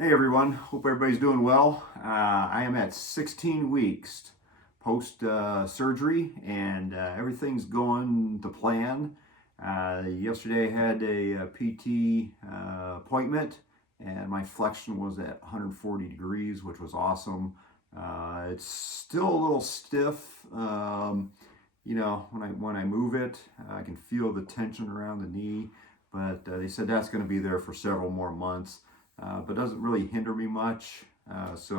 Hey everyone, hope everybody's doing well. I am at 16 weeks post surgery and everything's going to plan. Yesterday I had a PT appointment and my flexion was at 140 degrees, which was awesome. It's still a little stiff. When I move it, I can feel the tension around the knee, but they said that's going to be there for several more months, but doesn't really hinder me much. That's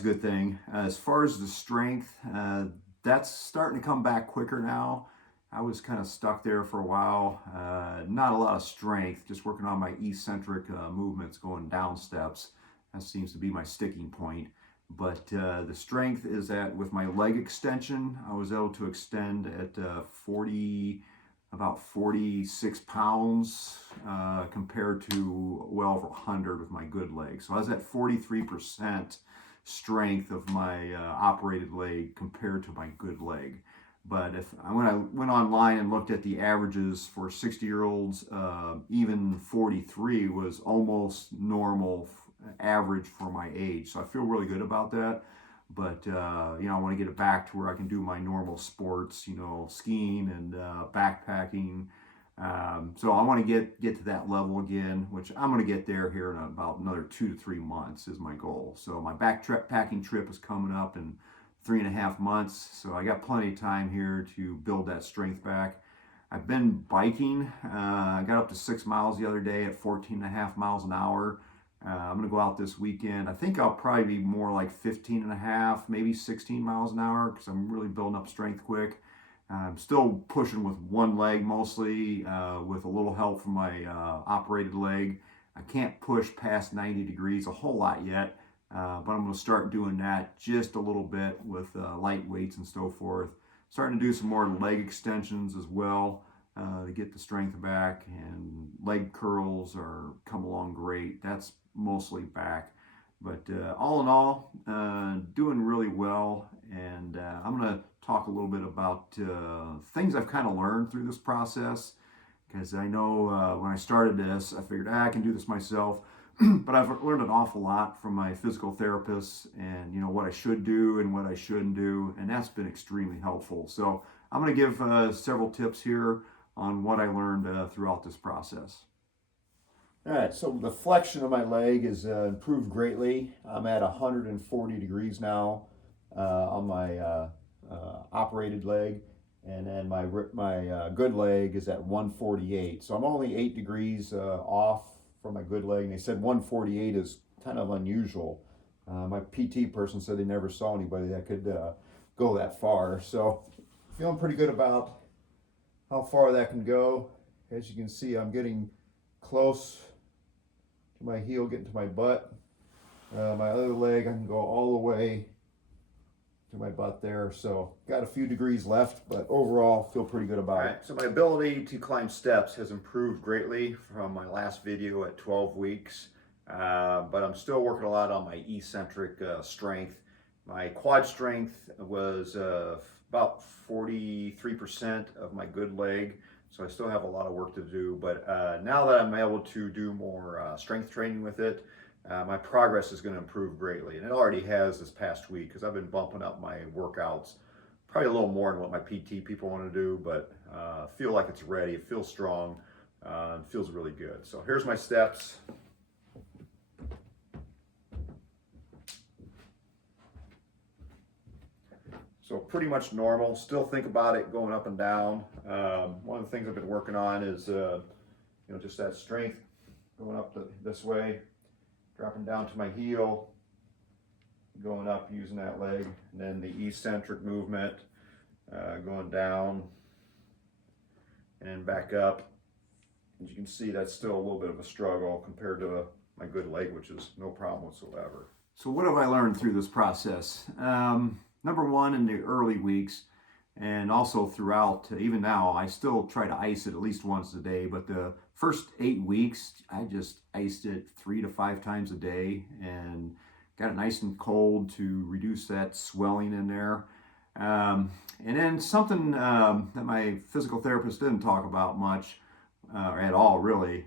a good thing. As far as the strength, that's starting to come back quicker now. I was kind of stuck there for a while. Not a lot of strength, just working on my eccentric movements going down steps. That seems to be my sticking point. But the strength is that with my leg extension, I was able to extend at about 46 pounds compared to well over 100 with my good leg. So I was at 43% strength of my operated leg compared to my good leg. But when I went online and looked at the averages for 60-year-olds, even 43 was almost normal average for my age. So I feel really good about that. But I want to get it back to where I can do my normal sports, skiing and backpacking. So I want to get to that level again, which I'm going to get there here in about another 2 to 3 months is my goal. So my backpacking trip is coming up in 3.5 months. So I got plenty of time here to build that strength back. I've been biking. I got up to 6 miles the other day at 14.5 miles an hour. I'm going to go out this weekend. I think I'll probably be more like 15 and a half, maybe 16 miles an hour because I'm really building up strength quick. I'm still pushing with one leg mostly, with a little help from my operated leg. I can't push past 90 degrees a whole lot yet, but I'm going to start doing that just a little bit with light weights and so forth. Starting to do some more leg extensions as well to get the strength back, and leg curls are come along great. That's mostly back, but all in all, doing really well. And I'm going to talk a little bit about things I've kind of learned through this process, because I know when I started this, I figured I can do this myself. But I've learned an awful lot from my physical therapists, and what I should do and what I shouldn't do, and that's been extremely helpful. So I'm going to give several tips here on what I learned throughout this process. All right, so the flexion of my leg is improved greatly. I'm at 140 degrees now on my operated leg, and then my good leg is at 148. So I'm only 8 degrees off from my good leg, and they said 148 is kind of unusual. My PT person said they never saw anybody that could go that far. So feeling pretty good about how far that can go. As you can see, I'm getting close to my heel, getting to my butt. My other leg, I can go all the way to my butt there. So got a few degrees left, but overall feel pretty good about it. So my ability to climb steps has improved greatly from my last video at 12 weeks. But I'm still working a lot on my eccentric strength. My quad strength was about 43% of my good leg. So I still have a lot of work to do, but now that I'm able to do more strength training with it, my progress is going to improve greatly. And it already has this past week, because I've been bumping up my workouts probably a little more than what my PT people want to do, but feel like it's ready. It feels strong. It feels really good. So here's my steps. So pretty much normal. Still think about it going up and down. One of the things I've been working on is just that strength going up this way, dropping down to my heel, going up using that leg, and then the eccentric movement, going down and back up. As you can see, that's still a little bit of a struggle compared to my good leg, which is no problem whatsoever. So what have I learned through this process? Number one, in the early weeks, and also throughout, even now, I still try to ice it at least once a day, but the first 8 weeks, I just iced it 3 to 5 times a day and got it nice and cold to reduce that swelling in there. And then something that my physical therapist didn't talk about much at all really,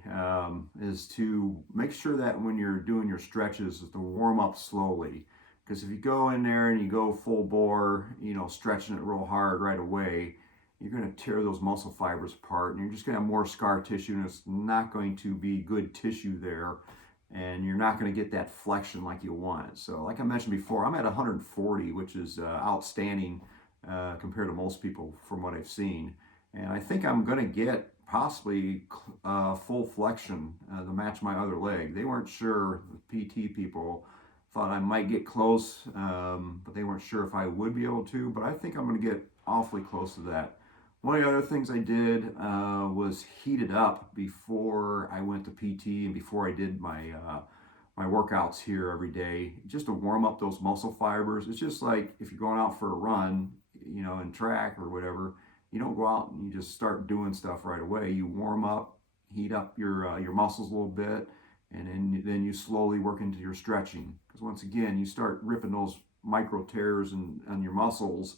is to make sure that when you're doing your stretches, is to warm up slowly. Because if you go in there and you go full bore, stretching it real hard right away, you're going to tear those muscle fibers apart, and you're just going to have more scar tissue, and it's not going to be good tissue there, and you're not going to get that flexion like you want. So like I mentioned before, I'm at 140, which is outstanding compared to most people from what I've seen. And I think I'm going to get possibly full flexion to match my other leg. They weren't sure, the PT people thought I might get close, but they weren't sure if I would be able to, but I think I'm going to get awfully close to that. One of the other things I did was heat it up before I went to PT and before I did my workouts here every day, just to warm up those muscle fibers. It's just like if you're going out for a run, in track or whatever, you don't go out and you just start doing stuff right away. You warm up, heat up your muscles a little bit, and then you slowly work into your stretching. Because once again, you start ripping those micro tears on your muscles,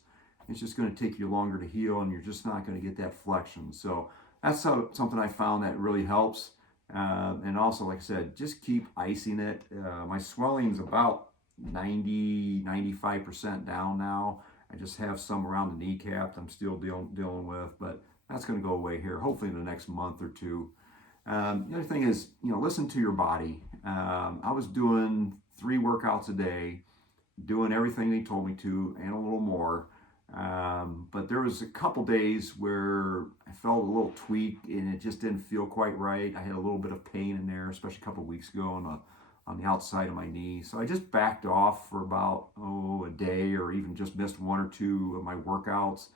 it's just going to take you longer to heal, and you're just not going to get that flexion. So that's something I found that really helps. And also, like I said, just keep icing it. My swelling's about 95% down now. I just have some around the kneecap I'm still dealing with, but that's going to go away here, hopefully in the next month or two. The other thing is, listen to your body. I was doing 3 workouts a day, doing everything they told me to, and a little more. But there was a couple days where I felt a little tweak and it just didn't feel quite right. I had a little bit of pain in there, especially a couple weeks ago on the outside of my knee. So I just backed off for about a day, or even just missed 1 or 2 of my workouts.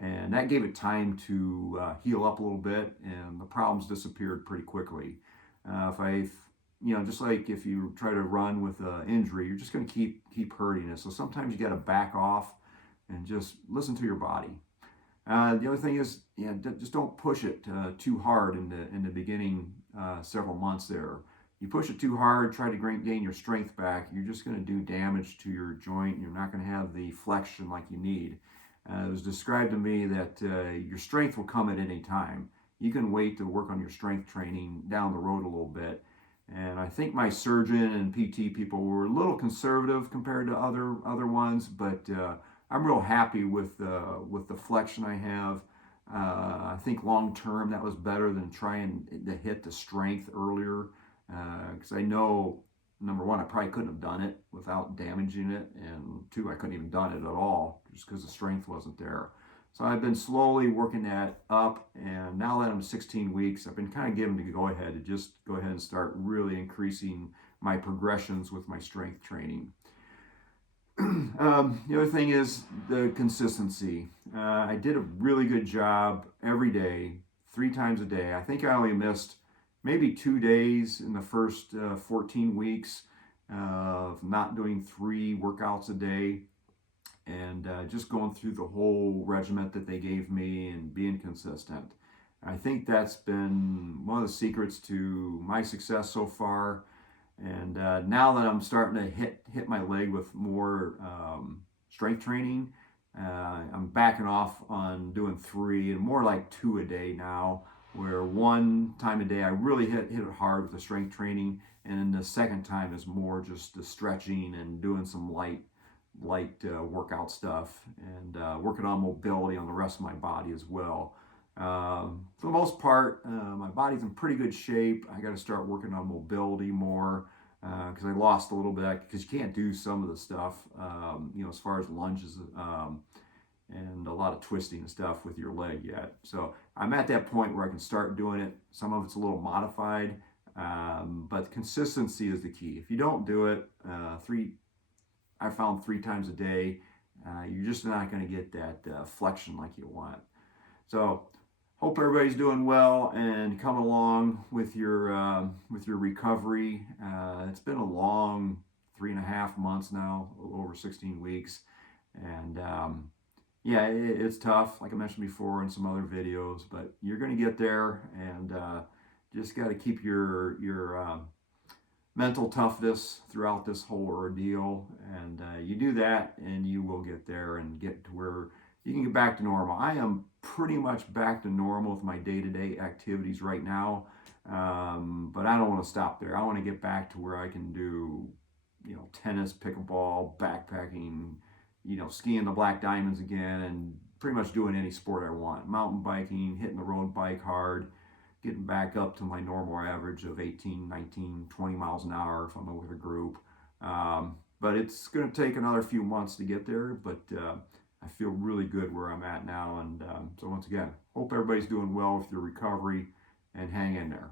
And that gave it time to heal up a little bit, and the problems disappeared pretty quickly. Just like if you try to run with an injury, you're just going to keep hurting it. So sometimes you got to back off and just listen to your body. The other thing is, just don't push it too hard in the beginning several months there. You push it too hard, try to gain your strength back, you're just going to do damage to your joint. You're not going to have the flexion like you need. It was described to me that your strength will come at any time. You can wait to work on your strength training down the road a little bit. And I think my surgeon and PT people were a little conservative compared to other ones, but I'm real happy with the flexion I have. I think long term that was better than trying to hit the strength earlier, because I know, number one, I probably couldn't have done it without damaging it, and 2, I couldn't even done it at all just because the strength wasn't there. So I've been slowly working that up, and now that I'm 16 weeks, I've been kind of given the go ahead to just go ahead and start really increasing my progressions with my strength training. The other thing is the consistency. I did a really good job every day, 3 times a day. I think I only missed maybe 2 days in the first 14 weeks of not doing 3 workouts a day, and just going through the whole regiment that they gave me and being consistent. I think that's been one of the secrets to my success so far. And now that I'm starting to hit my leg with more strength training, I'm backing off on doing 3 and more like 2 a day now, where 1 time a day I really hit it hard with the strength training, and then the second time is more just the stretching and doing some light workout stuff, and working on mobility on the rest of my body as well. For the most part, my body's in pretty good shape. I got to start working on mobility more, because I lost a little bit, because you can't do some of the stuff, as far as lunges and a lot of twisting and stuff with your leg yet. So I'm at that point where I can start doing it. Some of it's a little modified, but consistency is the key. If you don't do it, I found 3 times a day, you're just not going to get that flexion like you want. So hope everybody's doing well and coming along with your recovery. It's been a long 3.5 months now, a little over 16 weeks, and it's tough, like I mentioned before in some other videos, but you're going to get there, and just got to keep your mental toughness throughout this whole ordeal, and you do that and you will get there and get to where you can get back to normal. I am pretty much back to normal with my day-to-day activities right now, but I don't want to stop there. I want to get back to where I can do, tennis, pickleball, backpacking, skiing the Black Diamonds again, and pretty much doing any sport I want. Mountain biking, hitting the road bike hard, getting back up to my normal average of 18, 19, 20 miles an hour if I'm with a group. But it's going to take another few months to get there, but I feel really good where I'm at now. And so once again, hope everybody's doing well with your recovery and hang in there.